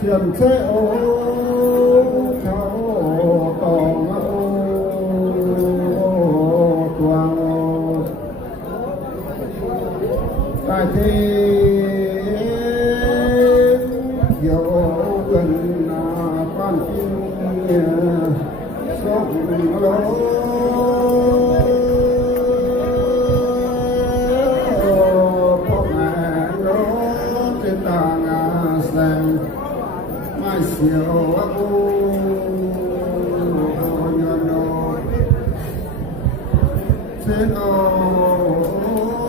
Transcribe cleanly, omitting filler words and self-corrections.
thiền thế ô cháu tòng ô tuàng ô tại thế hiểu gần quan kinh sống lối siêu ô nhân ô trên ô